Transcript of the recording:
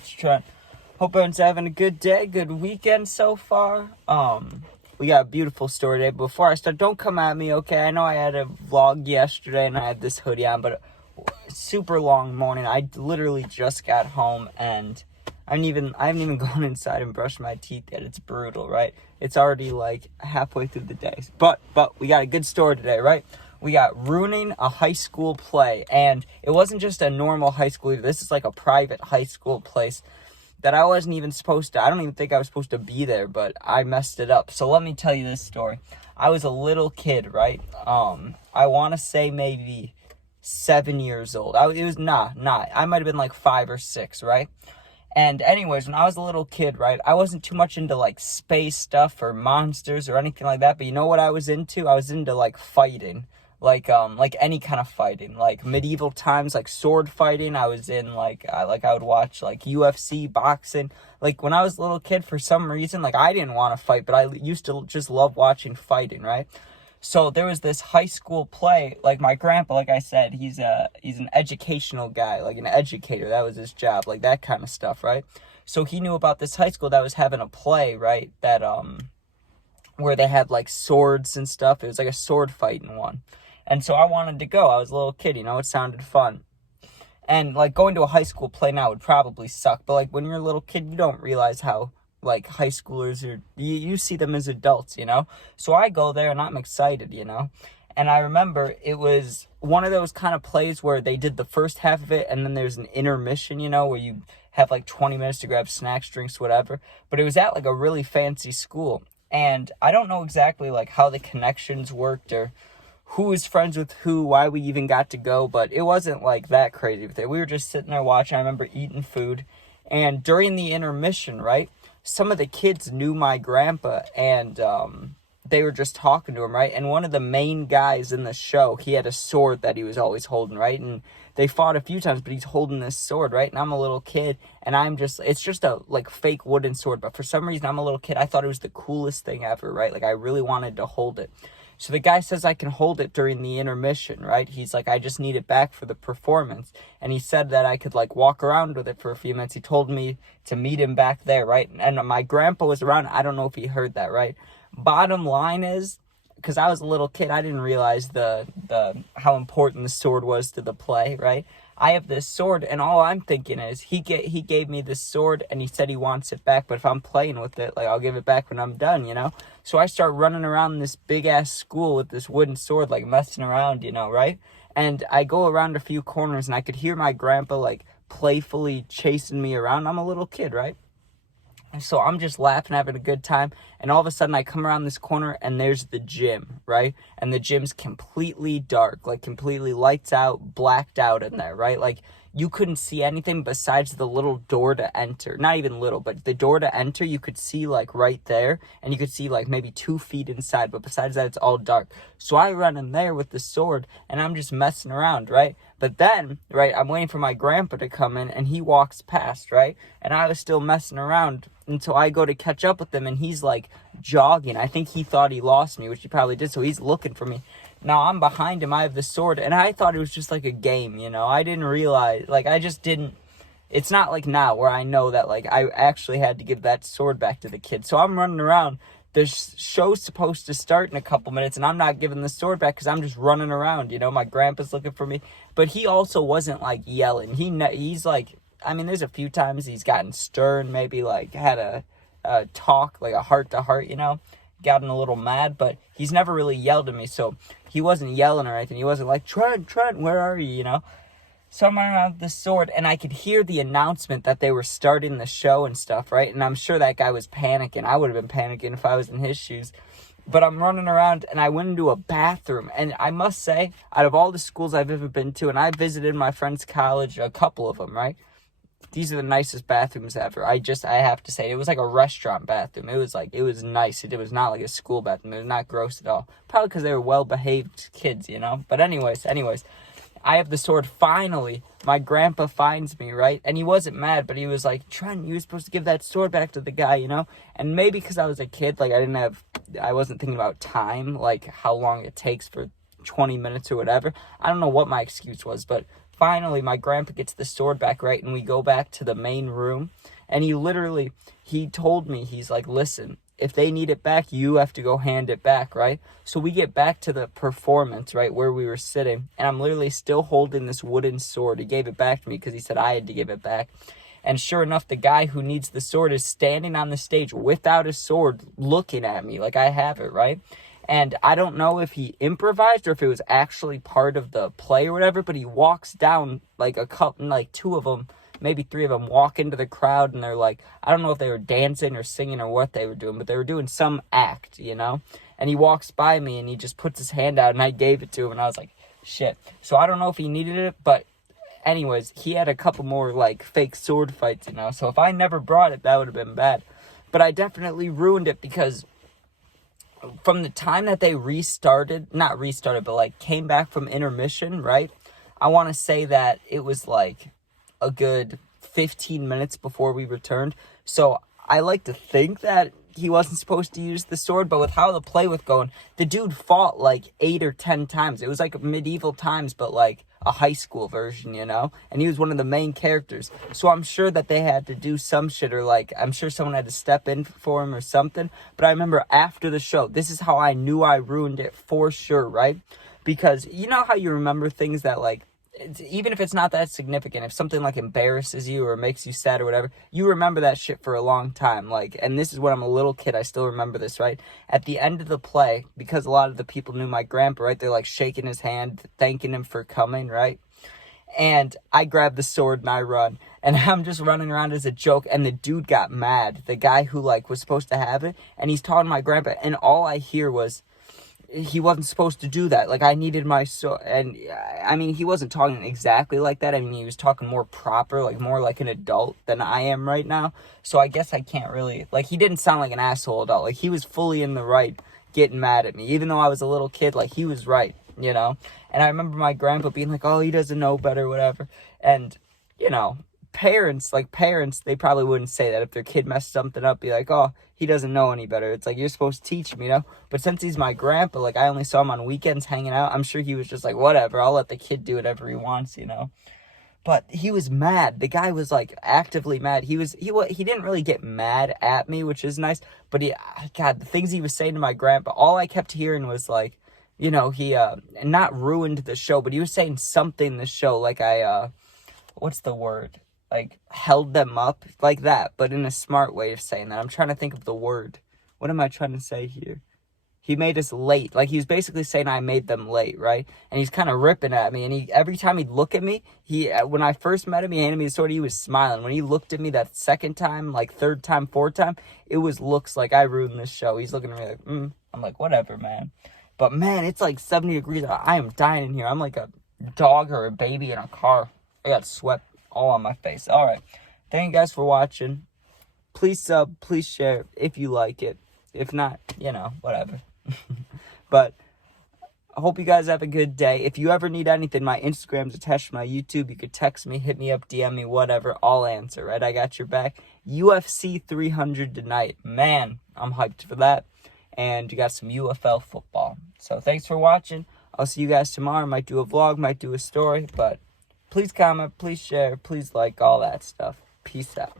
it's Trent. Hope everyone's having a good day, good weekend so far. We got a beautiful story today. Before I start, don't come at me, okay? I know I had a vlog yesterday and I had this hoodie on, but super long morning. I literally just got home and I haven't even gone inside and brushed my teeth yet. It's brutal, right? It's already like halfway through the day. But we got a good story today, right? We got ruining a high school play, and it wasn't just a normal high school either. This is like a private high school place that I wasn't even supposed to. I don't even think I was supposed to be there, but I messed it up. So let me tell you this story. I was a little kid, right? I want to say maybe 7 years old. I might have been like 5 or 6, right? And anyways, when I was a little kid, right, I wasn't too much into like space stuff or monsters or anything like that. But you know what I was into? I was into like fighting. Like any kind of fighting, like medieval times, like sword fighting. I was in I would watch like UFC, boxing. Like when I was a little kid, for some reason, like I didn't want to fight, but I used to just love watching fighting, right? So there was this high school play. Like my grandpa, like I said, he's an educational guy, like an educator. That was his job, like that kind of stuff, right? So he knew about this high school that was having a play, right? That where they had like swords and stuff. It was like a sword fighting one. And so I wanted to go. I was a little kid, it sounded fun. And like going to a high school play now would probably suck. But like when you're a little kid, you don't realize how like high schoolers are, you see them as adults, So I go there and I'm excited, And I remember it was one of those kind of plays where they did the first half of it and then there's an intermission, where you have like 20 minutes to grab snacks, drinks, whatever. But it was at like a really fancy school. And I don't know exactly like how the connections worked or who was friends with who, why we even got to go, but it wasn't like that crazy with it. We were just sitting there watching. I remember eating food, and during the intermission, right, some of the kids knew my grandpa, and they were just talking to him, right, and one of the main guys in the show, he had a sword that he was always holding, right, and they fought a few times, but he's holding this sword, right, and I'm a little kid, and it's just a, like, fake wooden sword, but for some reason, I'm a little kid, I thought it was the coolest thing ever, right, like, I really wanted to hold it. So the guy says I can hold it during the intermission, right? He's like, I just need it back for the performance. And he said that I could like walk around with it for a few minutes. He told me to meet him back there, right? And my grandpa was around. I don't know if he heard that, right? Bottom line is, because I was a little kid, I didn't realize the how important the sword was to the play, right? I have this sword, and all I'm thinking is he gave me this sword, and he said he wants it back. But if I'm playing with it, like I'll give it back when I'm done, So I start running around this big ass school with this wooden sword, like messing around, right? And I go around a few corners, and I could hear my grandpa like playfully chasing me around. I'm a little kid, right? So I'm just laughing, having a good time, and all of a sudden I come around this corner and there's the gym, right? And the gym's completely dark, like completely lights out, blacked out in there, right? Like you couldn't see anything besides the little door to enter. Not even little, but the door to enter you could see like right there, and you could see like maybe 2 feet inside, but besides that it's all dark. So I run in there with the sword and I'm just messing around, right? But then, right, I'm waiting for my grandpa to come in and he walks past, right? And I was still messing around until I go to catch up with him and he's like jogging. I think he thought he lost me, which he probably did, so he's looking for me. Now I'm behind him, I have the sword, and I thought it was just like a game, I didn't realize, like I just didn't, it's not like now where I know that like I actually had to give that sword back to the kid. So I'm running around, the show's supposed to start in a couple minutes, and I'm not giving the sword back because I'm just running around, my grandpa's looking for me. But he also wasn't like yelling, he's like, I mean, there's a few times he's gotten stern, maybe like had a talk, like a heart-to-heart, gotten a little mad, but he's never really yelled at me, so he wasn't yelling or anything. He wasn't like, Trent, where are you, So I'm running around with this sword, and I could hear the announcement that they were starting the show and stuff, right? And I'm sure that guy was panicking. I would have been panicking if I was in his shoes. But I'm running around, and I went into a bathroom, and I must say, out of all the schools I've ever been to, and I visited my friend's college, a couple of them, right? These are the nicest bathrooms ever. I have to say, it was like a restaurant bathroom. It was nice. It was not like a school bathroom. It was not gross at all. Probably because they were well-behaved kids, But anyways, I have the sword. Finally, my grandpa finds me, right? And he wasn't mad, but he was like, Trent, you were supposed to give that sword back to the guy, And maybe because I was a kid, like I wasn't thinking about time, like how long it takes for 20 minutes or whatever. I don't know what my excuse was, but finally, my grandpa gets the sword back, right? And we go back to the main room. And he told me, he's like, listen, if they need it back, you have to go hand it back, right? So we get back to the performance, right, where we were sitting. And I'm literally still holding this wooden sword. He gave it back to me because he said I had to give it back. And sure enough, the guy who needs the sword is standing on the stage without a sword looking at me like I have it, right? And I don't know if he improvised or if it was actually part of the play or whatever, but he walks down like two of them, maybe three of them walk into the crowd and they're like, I don't know if they were dancing or singing or what they were doing, but they were doing some act, you know? And he walks by me and he just puts his hand out and I gave it to him and I was like, shit. So I don't know if he needed it, but anyways, he had a couple more like fake sword fights, you know? So if I never brought it, that would have been bad. But I definitely ruined it because from the time that they not restarted, but like came back from intermission, right? I want to say that it was like a good 15 minutes before we returned. So I like to think that he wasn't supposed to use the sword, but with how the play was going, the dude fought like 8 or 10 times. It was like medieval times, but like a high school version, you know? And he was one of the main characters. So I'm sure that they had to do some shit, or like, I'm sure someone had to step in for him or something. But I remember after the show, this is how I knew I ruined it for sure, right? Because you know how you remember things that like, even if it's not that significant, if something like embarrasses you or makes you sad or whatever, you remember that shit for a long time. Like, and this is when I'm a little kid, I still remember this, right? At the end of the play, because a lot of the people knew my grandpa, right? They're like shaking his hand, thanking him for coming, right? And I grab the sword and I run. And I'm just running around as a joke. And the dude got mad. The guy who like was supposed to have it. And he's talking to my grandpa. And all I hear was, he wasn't supposed to do that. Like, I needed my sword. And I mean, he wasn't talking exactly like that. I mean, he was talking more proper, like more like an adult than I am right now. So I guess I can't really, like, he didn't sound like an asshole adult. Like, he was fully in the right getting mad at me. Even though I was a little kid, like, he was right, you know? And I remember my grandpa being like, oh, he doesn't know better, whatever. And, you know, parents, they probably wouldn't say that. If their kid messed something up, be like, oh, he doesn't know any better. It's like, you're supposed to teach him, you know? But since he's my grandpa, like, I only saw him on weekends hanging out, I'm sure he was just like, whatever, I'll let the kid do whatever he wants, you know? But he was mad. The guy was, like, actively mad. He didn't really get mad at me, which is nice, but God, the things he was saying to my grandpa, all I kept hearing was, like, you know, he, not ruined the show, but he was saying something in the show, like what's the word? Like, held them up, like that, but in a smart way of saying that. I'm trying to think of the word. What am I trying to say here? He made us late. Like, he was basically saying I made them late, right? And he's kind of ripping at me, and every time he'd look at me, when I first met him, he handed me the sword, he was smiling. When he looked at me that second time, like third time, fourth time, it was looks like I ruined this show. He's looking at me like, I'm like, whatever, man. But, man, it's like 70 degrees. I am dying in here. I'm like a dog or a baby in a car. I got sweat all on my face. All right. Thank you guys for watching. Please sub, please share if you like it. If not, you know, whatever. But I hope you guys have a good day. If you ever need anything, my Instagram's attached to my YouTube. You could text me, hit me up, DM me, whatever. I'll answer, right? I got your back. UFC 300 tonight. Man, I'm hyped for that. And you got some UFL football. So thanks for watching. I'll see you guys tomorrow. Might do a vlog, might do a story, but please comment, please share, please like, all that stuff. Peace out.